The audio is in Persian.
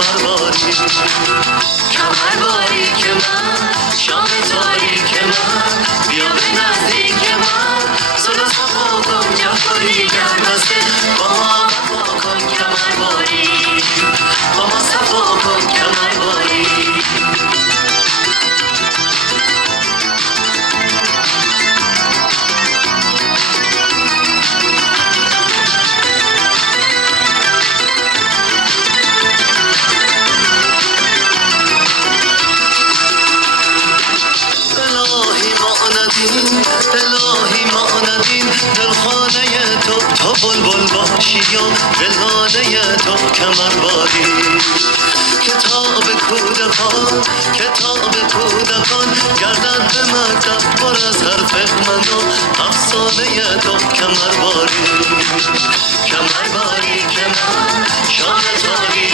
کمرباری کمرباری که من شام تاریک من بیا به نزدیک من صدا صفا کن جفاری گرمسته با ما وفا کن کمرباری با ما صفا کن کمرباری الهی ما ندیم دلخانه تو تا بلبل باشی و دلانه تو کمرباری کتاب کودکان گردن به مکتب پر از حرف من و افسانه تو کمرباری کمرباری که من شام تاریک